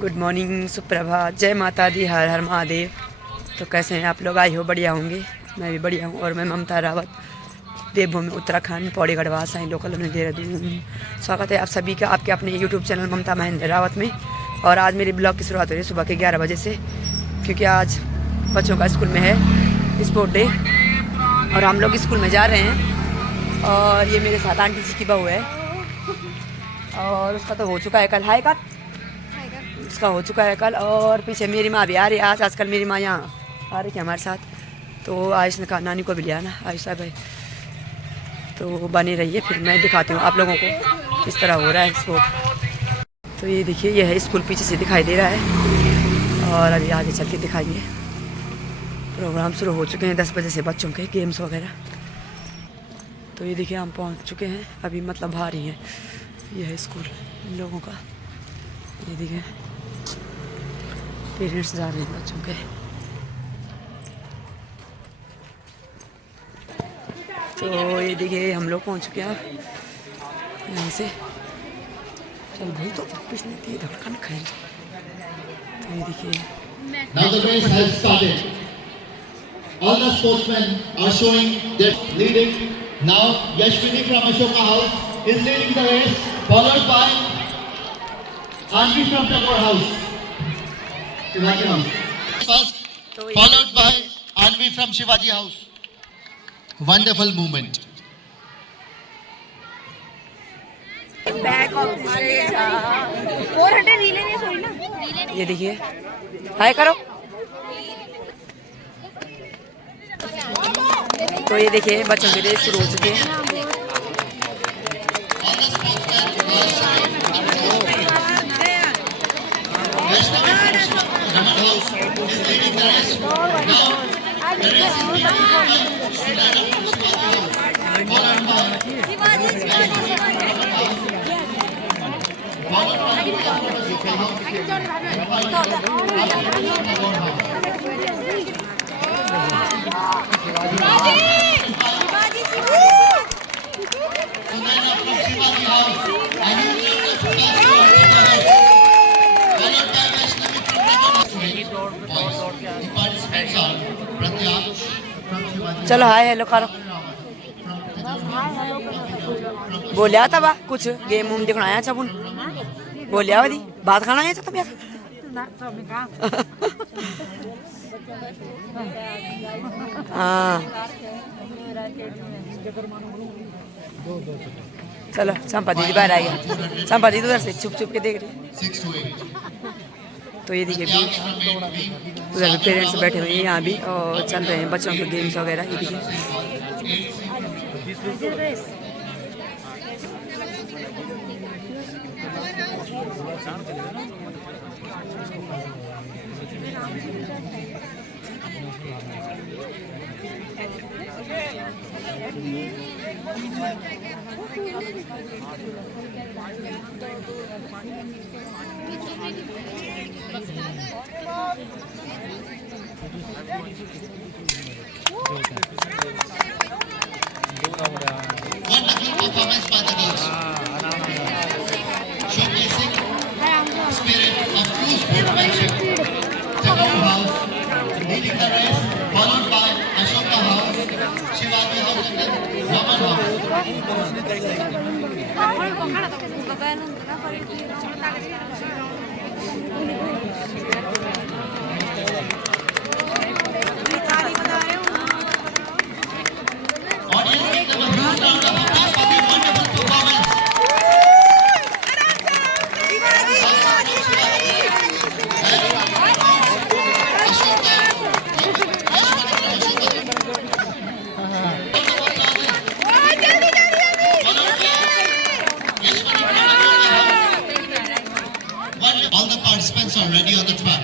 Good morning, सुप्रभात, जय माता दी, हर हर महादेव। तो कैसे हैं आप लोग? आई हो बढ़िया होंगे। मैं भी बढ़िया हूँ। और मैं ममता रावत, देवभूमि उत्तराखंड, पौड़ी गढ़वाल साई लोकल में देहरादून। स्वागत है आप सभी का आपके अपने यूट्यूब चैनल ममता महेंद्र रावत में। और आज मेरे ब्लॉग की शुरुआत हो रही है सुबह के 11 बजे से, क्योंकि आज बच्चों का स्कूल में है स्पोर्ट डे और हम लोग स्कूल में जा रहे हैं। और ये मेरे साथ आंटी जी की बहू है और उसका तो हो चुका है कल। हाय का उसका हो चुका है कल। और पीछे मेरी माँ भी आ रही है आज। आजकल मेरी माँ यहाँ आ रही थी हमारे साथ, तो आयुष ने कहा नानी को भी लिया ना, आयुष साहब है। तो बने रहिए, फिर मैं दिखाती हूँ आप लोगों को किस तरह हो रहा है स्पोर्ट। तो ये देखिए, यह है स्कूल पीछे से दिखाई दे रहा है और अभी आगे चल के दिखाएंगे। प्रोग्राम शुरू हो चुके हैं 10 बजे से, बच्चों के गेम्स वगैरह। तो ये देखिए हम पहुँच चुके हैं अभी, मतलब बाहर ही है। यह है स्कूल इन लोगों का। ये देखिए पेरेंट्स जा रहे हैं बच्चों के। तो ये देखिए हम लोग पहुंच चुके हैं यहाँ से। चल भाई, तो पिछले थी धड़कन खाए। तो ये देखिए Now the race has started. All the sportsmen are showing their leading. Now Yashwini from Ashoka House is leading the race, followed by Anvi from Tagore House. Shivaji House. First, followed by Anvi from Shivaji House. Wonderful movement. Back of the stage 400 relay नहीं सोई ना। ये देखिए, हाय करो। तो ये देखिए बच्चों के रेस शुरू हो चुके हैं। चलो हाय हेलो करो। बोलिया था बा कुछ गेम वूम देखना आया छबुन। बोलिया वाली बात खाना है तुम यार। हाँ चलो, संपा दीदी बाहर आ गया। संपा दीदी उधर से छुप छुप के देख रही। तो ये देखिए उधर भी पेरेंट्स बैठे हुए हैं, यहाँ भी और चल रहे हैं बच्चों के गेम्स वगैरह। ये देखिए Wonderful performance by the girls, showcasing spirit of true sportsmanship. Tagore House leading the race, followed by Ashoka House, Shivaji House, and then Raman House. Audience, give them a huge round of applause for the wonderful performance. All the participants are ready on the track.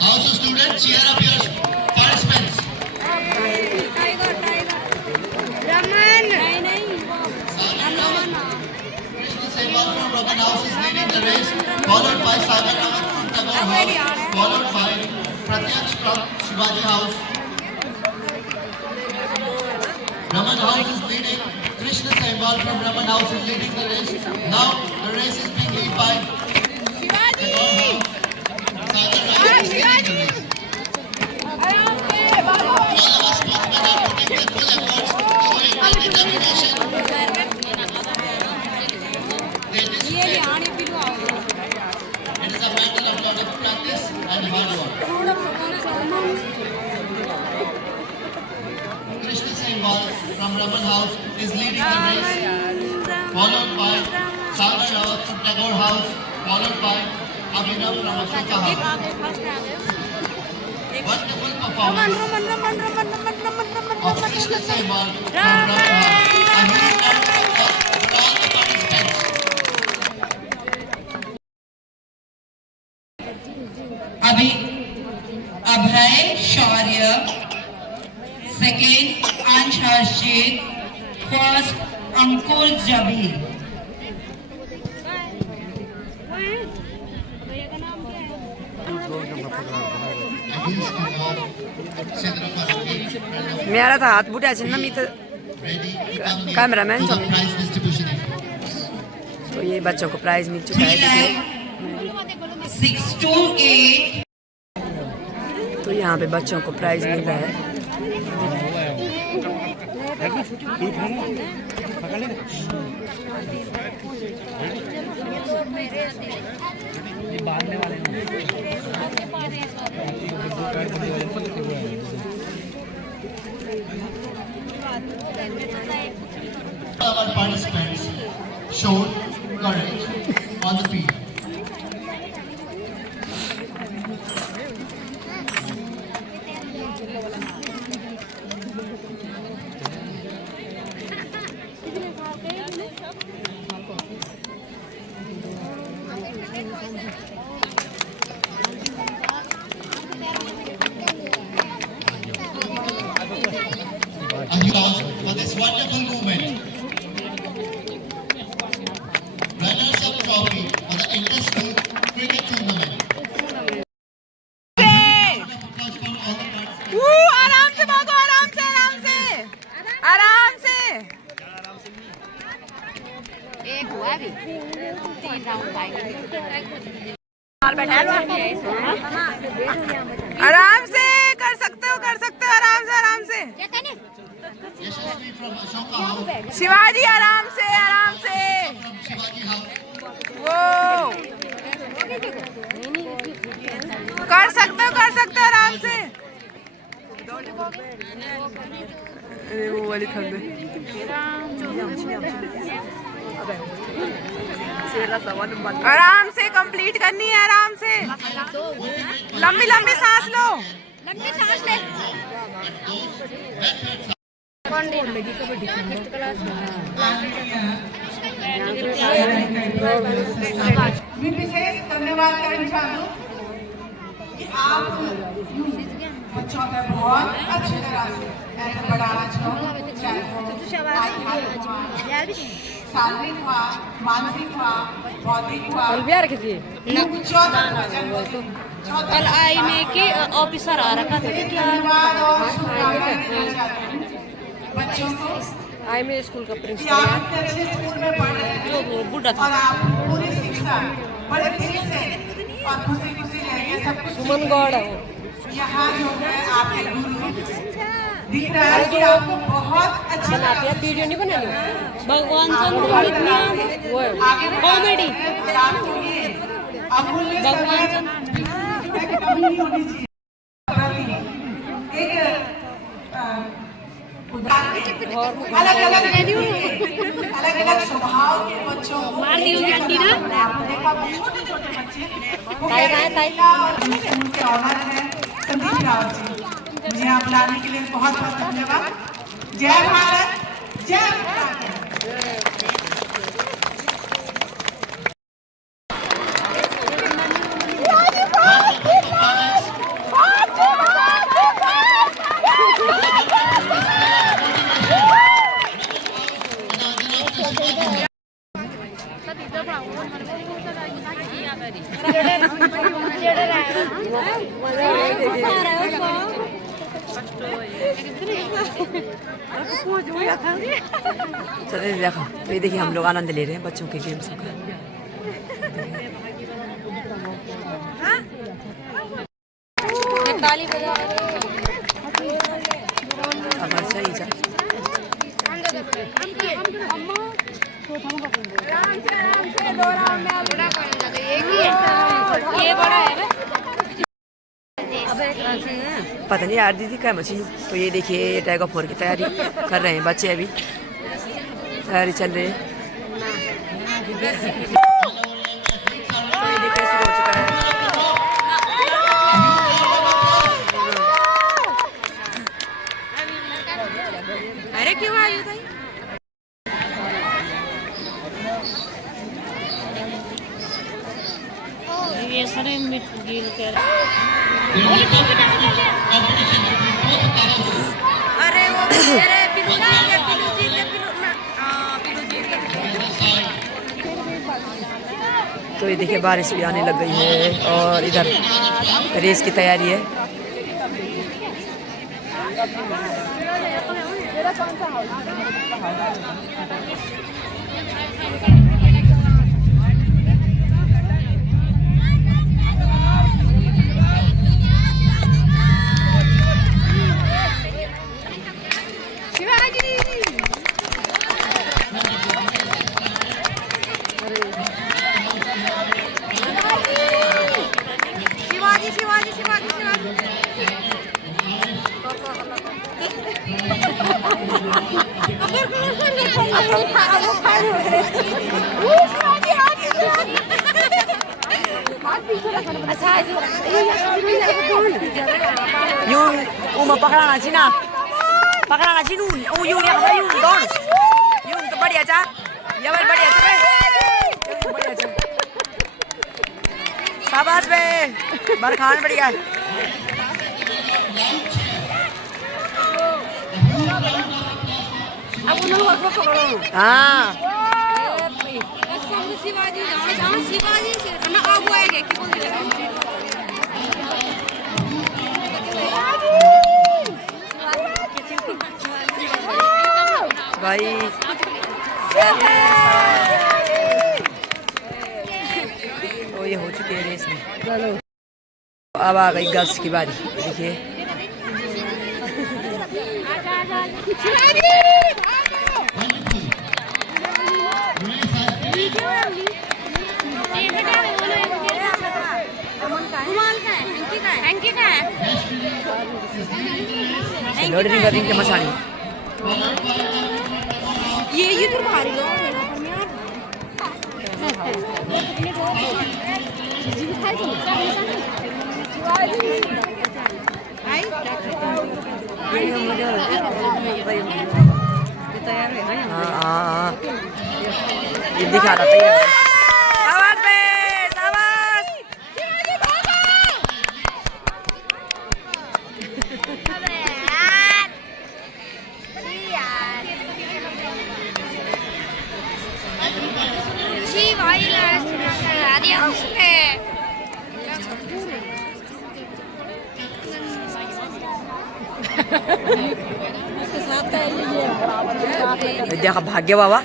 Also students, cheer up your participants. Krishna Sehwag from Rogan House is leading the race, followed by Sagar Raman House, followed by Pratyaksh from Shivaji House. Raman House is leading. Krishna Sehwal from Raman House is leading the race. Now the race is being led by Tagore House. Sagar Rao is leading the race. All of our sportsmen are putting their full efforts, showing their determination. They display. It is a matter of lot of practice and hard work. Krishna Sehwal from Raman House is leading the race, followed by Sagar Rawat from Tagore House, followed by Abhinav from Ashoka House. Wonderful performance of Krishna Sehwal from Raman House. A huge round of applause for all the participants. अभी अभय शौर्य, second अंश हर्षित, first अंकुर जबीर। मेरा तो हात बुढा छ मी तो cameraman छ। तो ये बच्चों को प्राइज मिल चुका है। 628। तो यहाँ पे बच्चों को प्राइज मिल रहा है। Our participants showed courage on the field. For this wonderful movement. Runners-up trophy for the inter-school cricket tournament. आराम से भागो, आराम से, आराम से, आराम से। एक हुआ भी 3 राउंड आराम से कर सकते हो, आराम से, आराम से। Yashasvi from Ashoka House. Shivaji आराम से, आराम से। From Shivaji House. वो कर सकते हो, आराम से। अरे वो वाली खंड आराम से कंप्लीट करनी है, आराम से। लंबी लंबी सांस लो, लंबी सांस ले। मैं विशेष धन्यवाद करना चाहूँ कि आप बच्चों का बहुत अच्छी तरह से ऐसे बढ़ाना चाहूँ, चाहे वो शारीरिक हुआ, मानसिक हुआ, बौद्धिक हुआ, कल आई में कि ऑफिसर आ रखा था क्या? धन्यवाद और शुभकामनाएं देना चाहती हूँ बच्चों को। आई में स्कूल का कि प्रिंसिपल आप इतने अच्छे स्कूल में पढ़ रहे हैं और आप पूरी शिक्षा बड़े दिल से और खुशी खुशी रहेंगे, सब कुछ सुमन गौड़ है। यहाँ जो है आपके गुरु दिख रहा है कि आपको बहुत अच्छा लगा। वीडियो नहीं बनानी भगवान चंद्र वो है कॉमेडी अमूल्य भगवान समय कमी नहीं होनी चाहिए। एक अलग अलग स्वभाव के बच्चों को मार दी होगी आंटी ना। छोटे छोटे बच्चे उनके ऑनर है संदीप रावत जी। मुझे यहाँ बुलाने के लिए बहुत बहुत धन्यवाद। जय भारत, जय भारत। Thank you. चलिए देखो, तो ये देखिए हम लोग आनंद ले रहे हैं बच्चों के गेम्स का। ताली बजा अब सही जा ये बड़ा है पता नहीं यार दीदी क्या मछली। तो ये देखिए टाइगर फोर की तैयारी कर रहे हैं बच्चे, अभी तैयारी चल रही है। तो ये देखिए शुरू हो चुका है। अरे क्यों आई भाई? ये सारे मिट गिल कर अरे वो मेरे पिलू जी के तो ये देखिए बारिश भी आने लग गई है और इधर रेस की तैयारी है। Shivaji Shivaji Shivaji Shivaji Yun, pakalangan sina. Pakalangan sinun. Oh, yun, yan ba yun? Doon. Yun, बढ़िया चा. ये वाला बढ़िया चा. बढ़िया चा. शाबाश बे. बरखान बढ़िया. अब उन्होंने वो पकड़ो. हाँ. शिवाजी जहाँ शिवाजी से ना अब वो आएगा कि बोल दे भाई तो ये हो चुकी है रेस में। चलो अब आ गई गर्ल्स की बारी। देखिए लोडिंग कर रही है मसानी। ये तो भारी लो हाँ ये दिखा रहा था ये। शाबाश बे, शाबाश। विद्या का भाग्य बाबा।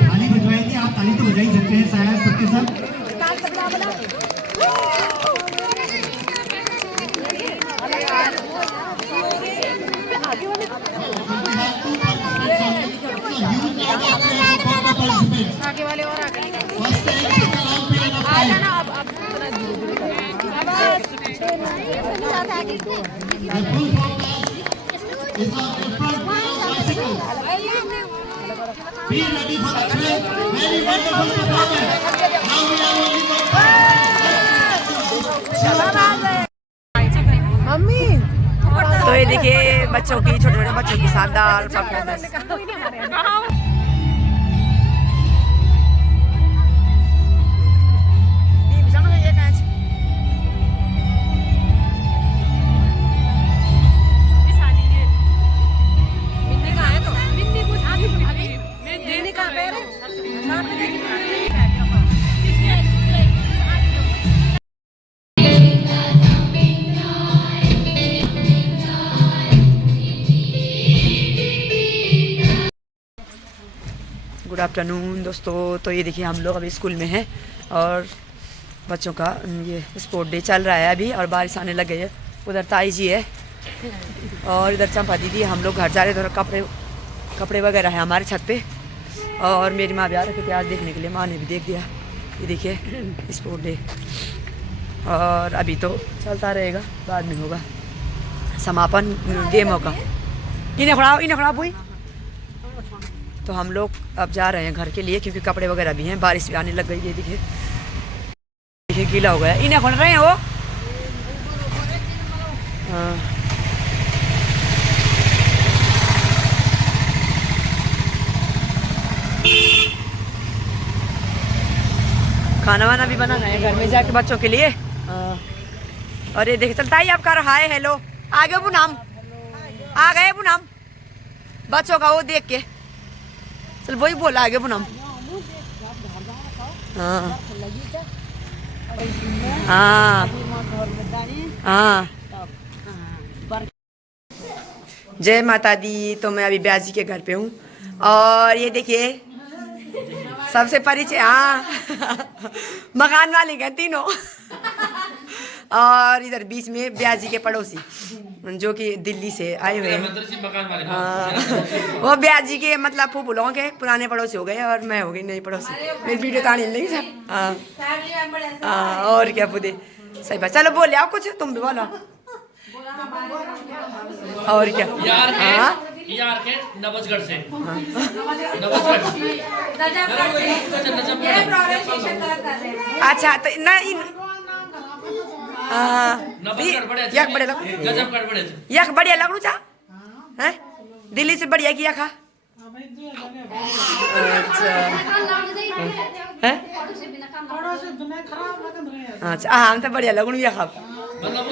ताली बजवाएंगे आप, ताली तो बजा ही सकते हैं शायद सबके सब। आगे वाले और आगे Be ready for the thrill. Very wonderful performance. Now we are only तो ये देखिए बच्चों की, छोटे छोटे बच्चों की शानदार परफॉर्मेंस। गुड आफ्टरनून दोस्तों। तो ये देखिए हम लोग अभी स्कूल में हैं और बच्चों का ये स्पोर्ट डे चल रहा है अभी, और बारिश आने लग गई है। उधर ताई जी है और इधर चंपा दीदी। हम लोग घर जा रहे थे, कपड़े वगैरह है हमारे छत पे, और मेरी माँ भी आ रखी थी आज देखने के लिए। माँ ने भी देख दिया। ये देखिए स्पोर्ट डे, और अभी तो चलता रहेगा, बाद में होगा समापन गेमों का। इन्हें खड़ा हुई। तो हम लोग अब जा रहे हैं घर के लिए, क्योंकि कपड़े वगैरह भी हैं, बारिश भी आने लग गई है। देखिए गीला हो गया। इन्हें खोल रहे हैं वो। हाँ खाना वाना भी बनाना है घर में जाके बच्चों के लिए। हाँ। और ये देख चलता ही आपका हाय हेलो आ गए पुनाम, आ गए पुनाम बच्चों का वो देख के। चल वही बोला आगे पुनम। हाँ हाँ हाँ। जय माता दी। तो मैं अभी ब्याजी के घर पे हूँ, और ये देखिए सबसे परिचय, हाँ मकान मालिक है तीनों। और इधर बीच में ब्याजी के पड़ोसी जो कि दिल्ली से आए हुए हैं। हाँ वो ब्याजी के मतलब फूफू लोगों के पुराने पड़ोसी हो गए, और मैं हो गई नई पड़ोसी। मेरी वीडियो तानी नहीं सब। हाँ हाँ और क्या पुदे सही बात। चलो बोले आओ कुछ, तुम भी बोलो। और क्या यार के नवजगढ़ से अच्छा तो नहीं यक बढ़िया लगू चा है दिल्ली से बढ़िया किया खा। अच्छा है अच्छा हाँ हम तो बढ़िया लगू या खा मतलब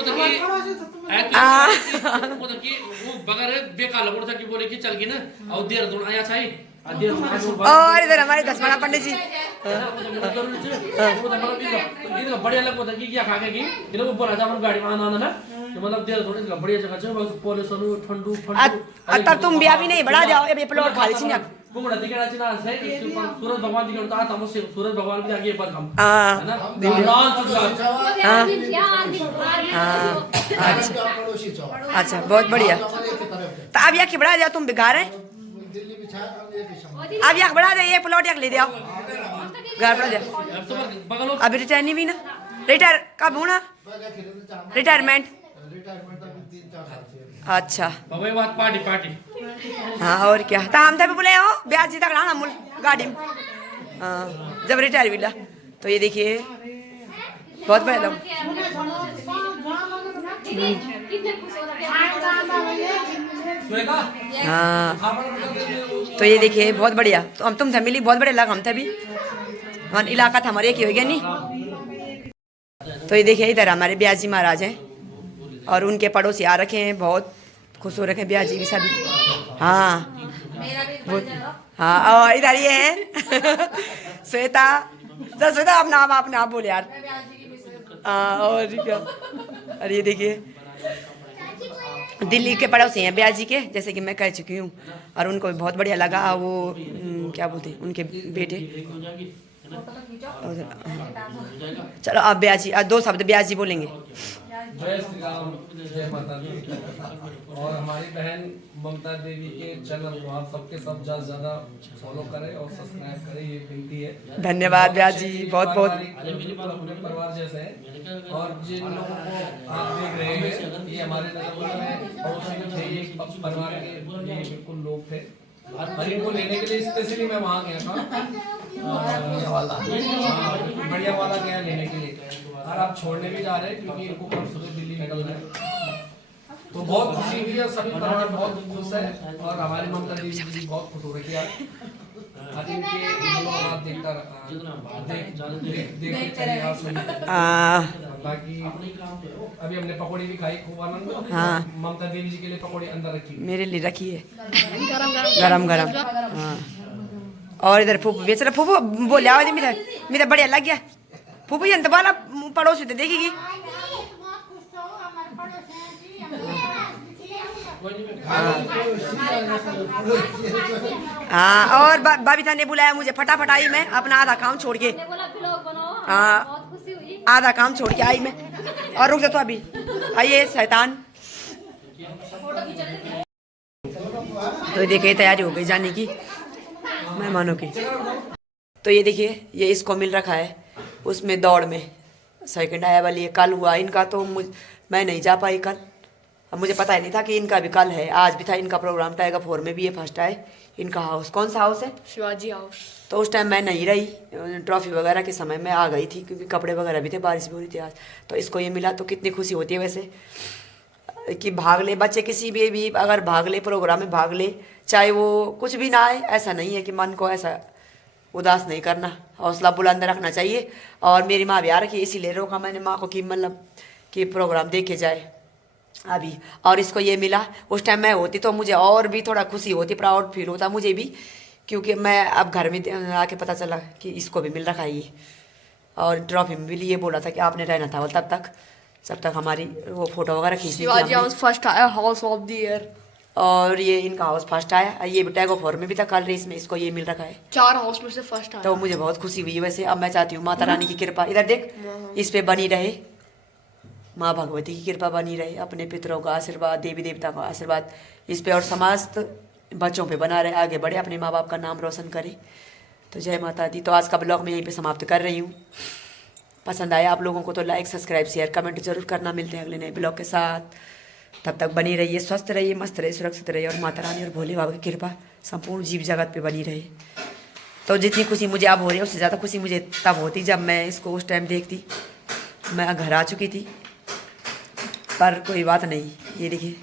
वो बगैर बेकार लगो था कि बोले कि चल गई ना और देर दूर आया था ही। और इधर हमारे 10 वाला पंडित जी बढ़िया लगो था कि क्या खा के कि वो बोला था गाड़ी में आना ना मतलब देर थोड़ी बढ़िया जगह छ पोल्यूशन ठंडू तब तुम भी अभी नहीं बढ़ा जाओ ये प्लॉट खाली छी ना कुंगड़ा दिखेड़ा छी ना से सूरज भगवान दिखेड़ा था तम से सूरज भगवान भी आगे पर हम हां है ना। अच्छा बहुत बढ़िया। तो अब यहाँ बढ़ा जाओ, तुम बिगाड़ रहे अब यहाँ बढ़ा जाओ, ये प्लॉट यहाँ ले जाओ घर बढ़ा जाओ। अभी रिटायर नहीं भी ना, रिटायर कब होना रिटायरमेंट? अच्छा बात पार्टी पार्टी हाँ और क्या। तो हम तभी बोले हो ब्याज जी तक लाना मूल गाड़ी में। हाँ जब रिटायर मिला। तो ये देखिए बहुत बढ़िया लोग। हाँ तो ये देखिए बहुत बढ़िया। तो हम तुमसे मिली बहुत बढ़िया लगा। हम थे भी वन इलाका था हमारे एक ही हो गया नहीं। तो ये देखिए इधर हमारे ब्याजी महाराज हैं और उनके पड़ोसी आ रखे हैं, बहुत खुश हो रखे हैं ब्याजी भी सभी। हाँ हाँ और इधर ये है श्वेता। तो श्वेता अपना आप बोले यार। हाँ और क्या। और ये देखिए दिल्ली के पड़ोसी हैं ब्याजी के, जैसे कि मैं कह चुकी हूँ, और उनको भी बहुत बढ़िया लगा। वो क्या बोलते हैं उनके बेटे। चलो अब ब्याजी 2 शब्द ब्याजी बोलेंगे। जय श्री राम, जय माता दी। और हमारी बहन ममता देवी के चैनल को आप सबके सब ज्यादा फॉलो करें और सब्सक्राइब करें, ये विनती है। धन्यवाद ब्याजी, बहुत बहुत अपने परिवार जैसे हैं। और जिन लोगों को आप देख रहे हैं ये हमारे नगर में पड़ोसी थे, ये परिवार के ये बिल्कुल लोग थे। और इनको लेने के लिए स्पेशली मैं वहाँ गया था, बढ़िया वाला गया लेने के लिए, और आप छोड़ने भी जा रहे हैं क्योंकि इनको कल सुबह दिल्ली निकलना है। तो बहुत खुशी हुई है, सभी परिवार बहुत खुश है और हमारी ममता दीदी भी बहुत खुश हो रही है आज इनके आप देखते चलिए आप सभी। बाकी अभी हमने पकौड़ी भी खाई खूब आनंद। हाँ। ममता देवी जी के लिए पकौड़ी अंदर रखी मेरे लिए रखी है गरम गरम। हाँ और इधर फूफू बेच रहा, फूफू बोले आवाज मेरा बढ़िया लग गया। फूफू ये तो वाला पड़ोस में देखेगी। हाँ और भाभी था ने बुलाया मुझे, फटाफट आई मैं अपना आधा काम छोड़ के। हाँ आधा काम छोड़ के आई मैं। और रुक जा तो अभी आइए शैतान। तो देखिए तैयारी हो गई जाने की मेहमानों की। तो ये देखिए ये इसको मिल रखा है उसमें दौड़ में सेकंड आया वाली है। कल हुआ इनका तो मैं नहीं जा पाई कल। अब मुझे पता ही नहीं था कि इनका भी कल है। आज भी था इनका प्रोग्राम, टाइगर 4 में भी ये फर्स्ट आए। इनका हाउस कौन सा हाउस है? शिवाजी हाउस। तो उस टाइम मैं नहीं रही, ट्रॉफी वगैरह के समय में आ गई थी क्योंकि कपड़े वगैरह भी थे, बारिश भी हो रही थी आज। तो इसको ये मिला तो कितनी खुशी होती है वैसे कि भाग ले बच्चे, किसी भी अगर भाग ले प्रोग्राम में भाग ले, चाहे वो कुछ भी ना आए, ऐसा नहीं है कि मन को ऐसा उदास नहीं करना, हौसला बुलंद रखना चाहिए। और मेरी माँ भी आ रखी है इसीलिए रोका मैंने माँ को कि मतलब कि प्रोग्राम देखे जाए अभी। और इसको ये मिला, उस टाइम मैं होती तो मुझे और भी थोड़ा खुशी होती, प्राउड फील होता मुझे भी, क्योंकि मैं अब घर में आके पता चला कि इसको भी मिल रखा है ये। और ट्रॉफी में भी लिए बोला था कि आपने रहना था वो तब तक जब तक हमारी वो फोटो वगैरह खींचनी थी। शिवाजी हाउस फर्स्ट आया हाउस ऑफ द ईयर। और ये इनका हाउस फर्स्ट आया, ये भी टाइगर 4 में भी था कल रेस में, इसको ये मिल रखा है। 4 हाउस में से फर्स्ट आया। तो मुझे बहुत खुशी हुई वैसे। अब मैं चाहती हूँ माता रानी की कृपा इधर देख इस पे बनी रहे, माँ भगवती की कृपा बनी रहे, अपने पितरों का आशीर्वाद, देवी देवता का आशीर्वाद इस पे और समस्त बच्चों पे बना रहे, आगे बढ़े, अपने माँ बाप का नाम रोशन करे। तो जय माता दी। तो आज का ब्लॉग मैं यहीं पे समाप्त कर रही हूँ। पसंद आया आप लोगों को तो लाइक सब्सक्राइब शेयर कमेंट जरूर करना। मिलते हैं अगले नए ब्लॉग के साथ, तब तक बनी रहिए, स्वस्थ रहिए, मस्त रहिए, सुरक्षित रहिए और माता रानी और भोले बाबा की कृपा संपूर्ण जीव जगत पे बनी रहे। तो जितनी खुशी मुझे अब हो रही है उससे ज़्यादा खुशी मुझे तब होती जब मैं इसको उस टाइम देखती। मैं घर आ चुकी थी पर कोई बात नहीं। ये देखिए